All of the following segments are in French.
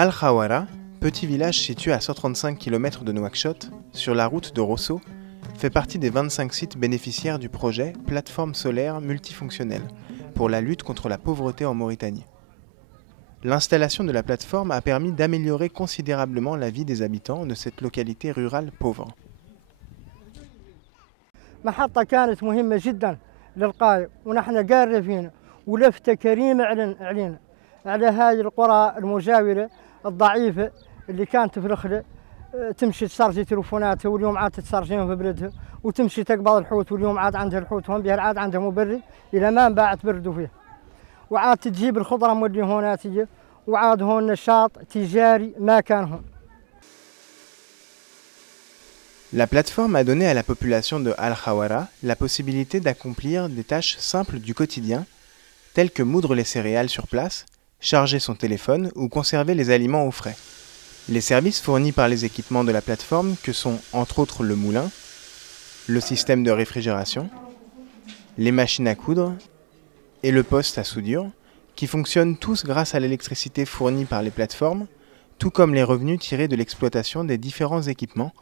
Al Khawara, petit village situé à 135 km de Nouakchott, sur la route de Rosso, fait partie des 25 sites bénéficiaires du projet Plateforme solaire multifonctionnelle pour la lutte contre la pauvreté en Mauritanie. L'installation de la plateforme a permis d'améliorer considérablement la vie des habitants de cette localité rurale pauvre. محطة كانت مهمة جدا للقاية ونحن قارفين ولفتة كريمة علينا على هذه القرى المجاورة الضعيفة اللي كانت في الخلا تمشي تسرجي تليفوناتها واليوم عاد تسرجيهم في بلدها وتمشي تقبض الحوت واليوم عاد عندها الحوت هم بها عاد عندها مبرد إلى ما انباعت بردوا فيه وعاد تجيب الخضرة مودي هنا تجي وعاد هون نشاط تجاري ما كان هون. La plateforme a donné à la population de Al Khawara la possibilité d'accomplir des tâches simples du quotidien, telles que moudre les céréales sur place, charger son téléphone ou conserver les aliments au frais. Les services fournis par les équipements de la plateforme, que sont entre autres le moulin, le système de réfrigération, les machines à coudre et le poste à soudure, qui fonctionnent tous grâce à l'électricité fournie par les plateformes, tout comme les revenus tirés de l'exploitation des différents équipements,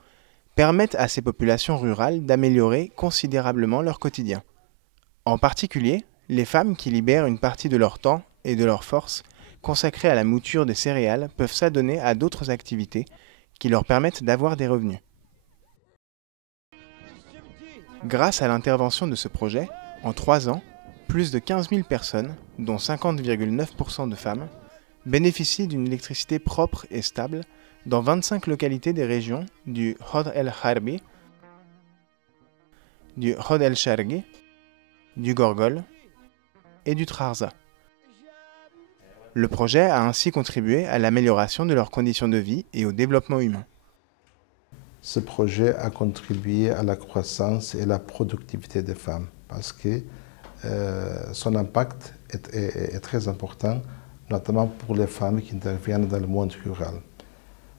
permettent à ces populations rurales d'améliorer considérablement leur quotidien. En particulier, les femmes qui libèrent une partie de leur temps et de leurs forces consacrées à la mouture des céréales peuvent s'adonner à d'autres activités qui leur permettent d'avoir des revenus. Grâce à l'intervention de ce projet, en 3 ans, plus de 15 000 personnes, dont 50,9% de femmes, bénéficient d'une électricité propre et stable dans 25 localités des régions du Hod El Harbi, du Hod El Shargi, du Gorgol et du Trarza. Le projet a ainsi contribué à l'amélioration de leurs conditions de vie et au développement humain. Ce projet a contribué à la croissance et la productivité des femmes parce que son impact est très important, notamment pour les femmes qui interviennent dans le monde rural.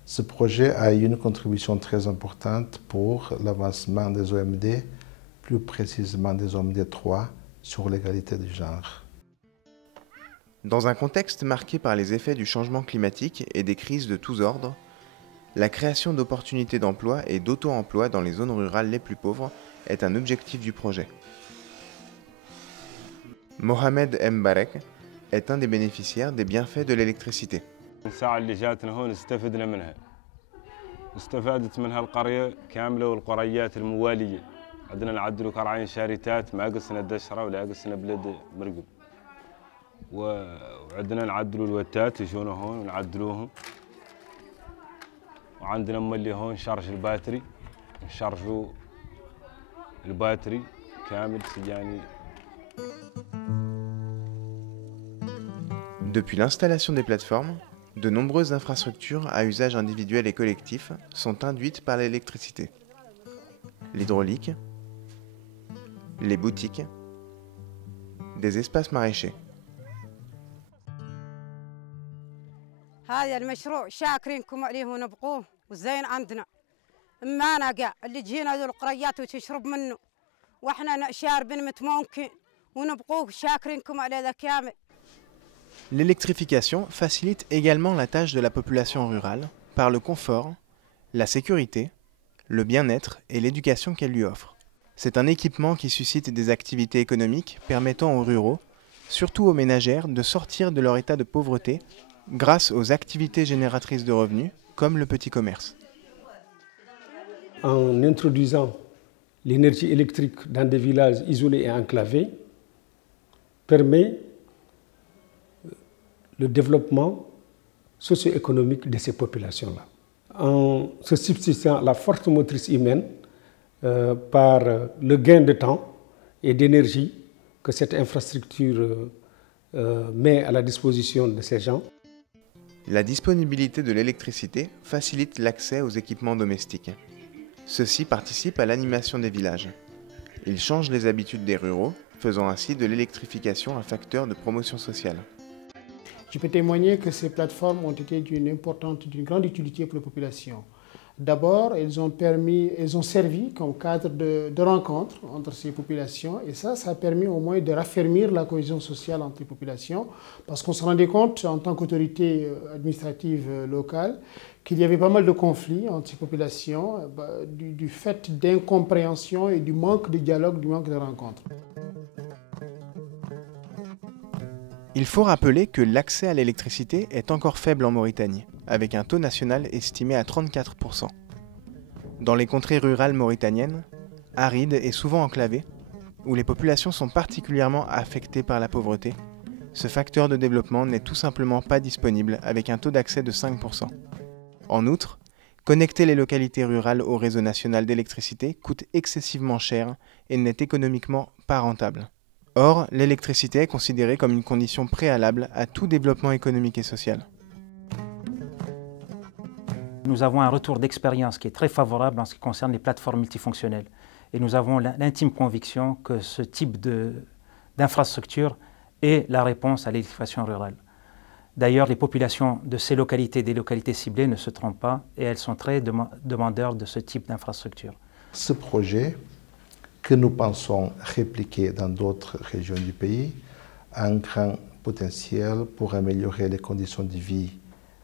Ce projet a eu une contribution très importante pour l'avancement des OMD, plus précisément des OMD 3, sur l'égalité du genre. Dans un contexte marqué par les effets du changement climatique et des crises de tous ordres, la création d'opportunités d'emploi et d'auto-emploi dans les zones rurales les plus pauvres est un objectif du projet. Mohamed Mbarek est un des bénéficiaires des bienfaits de l'électricité. الساعة اللي جاتنا هون استفدنا منها. استفادت منها القرية كاملة والقريات الموالية. عندنا نعدلوا كرعين شاريتات ما قصنا الدشرة ولا قصنا بلد مرقب. وعندنا نعدلوا الوتات يجونا هون ونعدلوهم. وعندنا مولي هون نشارج الباتري نشارجوا الباتري كامل يعني. Depuis l'installation des plateformes, de nombreuses infrastructures à usage individuel et collectif sont induites par l'électricité. L'hydraulique, les boutiques, des espaces maraîchers. هذا المشروع شاكرينكم عليه ونبقوه وزين عندنا ما نقع اللي تجينا ذو القريات وتشرب منه واحنا شاربين متممكن ونبقوه شاكرينكم على ذا كامل. L'électrification facilite également la tâche de la population rurale par le confort, la sécurité, le bien-être et l'éducation qu'elle lui offre. C'est un équipement qui suscite des activités économiques permettant aux ruraux, surtout aux ménagères, de sortir de leur état de pauvreté grâce aux activités génératrices de revenus comme le petit commerce. En introduisant l'énergie électrique dans des villages isolés et enclavés, permet le développement socio-économique de ces populations-là. En se substituant à la force motrice humaine par le gain de temps et d'énergie que cette infrastructure met à la disposition de ces gens. La disponibilité de l'électricité facilite l'accès aux équipements domestiques. Ceux-ci participent à l'animation des villages. Ils changent les habitudes des ruraux, faisant ainsi de l'électrification un facteur de promotion sociale. Je peux témoigner que ces plateformes ont été d'une grande utilité pour la population. D'abord, ils ont servi comme cadre de rencontre entre ces populations et ça a permis au moins de raffermir la cohésion sociale entre les populations parce qu'on se rendait compte en tant qu'autorité administrative locale qu'il y avait pas mal de conflits entre ces populations du fait d'incompréhension et du manque de dialogue, du manque de rencontre. Il faut rappeler que l'accès à l'électricité est encore faible en Mauritanie, avec un taux national estimé à 34%. Dans les contrées rurales mauritaniennes, arides et souvent enclavées, où les populations sont particulièrement affectées par la pauvreté, ce facteur de développement n'est tout simplement pas disponible avec un taux d'accès de 5%. En outre, connecter les localités rurales au réseau national d'électricité coûte excessivement cher et n'est économiquement pas rentable. Or, l'électricité est considérée comme une condition préalable à tout développement économique et social. Nous avons un retour d'expérience qui est très favorable en ce qui concerne les plateformes multifonctionnelles. Et nous avons l'intime conviction que ce type d'infrastructure est la réponse à l'électrification rurale. D'ailleurs, les populations de ces localités, des localités ciblées, ne se trompent pas et elles sont très demandeurs de ce type d'infrastructure. Ce projet, que nous pensons répliquer dans d'autres régions du pays, a un grand potentiel pour améliorer les conditions de vie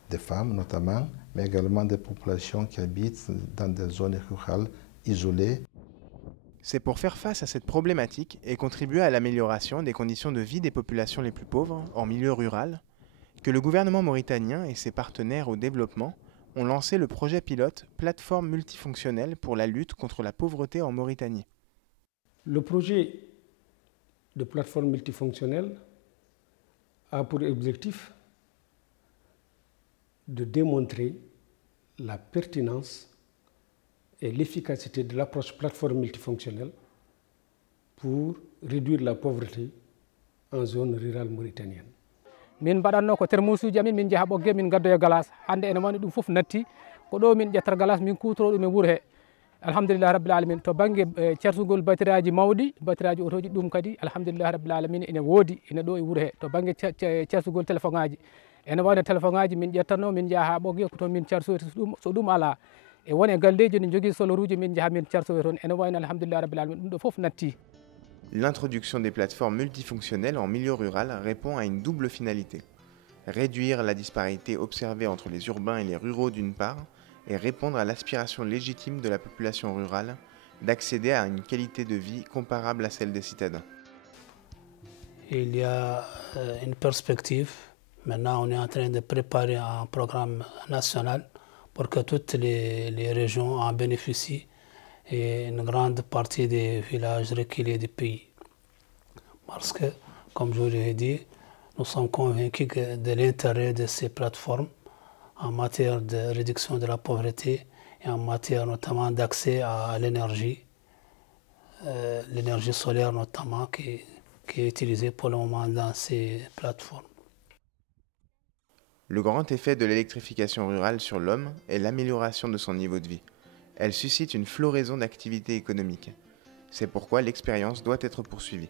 des femmes notamment, mais également des populations qui habitent dans des zones rurales isolées. C'est pour faire face à cette problématique et contribuer à l'amélioration des conditions de vie des populations les plus pauvres en milieu rural que le gouvernement mauritanien et ses partenaires au développement ont lancé le projet pilote Plateforme multifonctionnelle pour la lutte contre la pauvreté en Mauritanie. Le projet de plateforme multifonctionnelle a pour objectif de démontrer la pertinence et l'efficacité de l'approche plateforme multifonctionnelle pour réduire la pauvreté en zone rurale mauritanienne. Min mbaɗatno ko termusuji amin min jaha ɓogge min gaddoya galas hande ene woni ɗum fof natti ko ɗo min ƴettata galas min kutoro ɗum e wuuro he alhamdulillah rabbil alamin to banggue cersugol batiraji mawɗi batiraji otoji ɗum kadi alhamdulillah rabbil alamin ene woodi ene ɗo e wuuro he to banggue cersugol téléphone ngaji ene wawde téléphone ngaji min ƴettanno min jaha ha ɓogge ko toon min carsoyta so ɗum ala e won e galleji ne jogui soloruji min jaha min carsoya toon ene wayno alhamdulillah rabbil alamin ɗum ɗo fof natti. L'introduction des plateformes multifonctionnelles en milieu rural répond à une double finalité. Réduire la disparité observée entre les urbains et les ruraux d'une part, et répondre à l'aspiration légitime de la population rurale d'accéder à une qualité de vie comparable à celle des citadins. Il y a une perspective. Maintenant, on est en train de préparer un programme national pour que toutes les régions en bénéficient et une grande partie des villages reculés du pays. Parce que, comme je vous l'ai dit, nous sommes convaincus de l'intérêt de ces plateformes en matière de réduction de la pauvreté et en matière notamment d'accès à l'énergie solaire notamment qui est utilisée pour le moment dans ces plateformes. Le grand effet de l'électrification rurale sur l'homme est l'amélioration de son niveau de vie. Elle suscite une floraison d'activités économiques. C'est pourquoi l'expérience doit être poursuivie.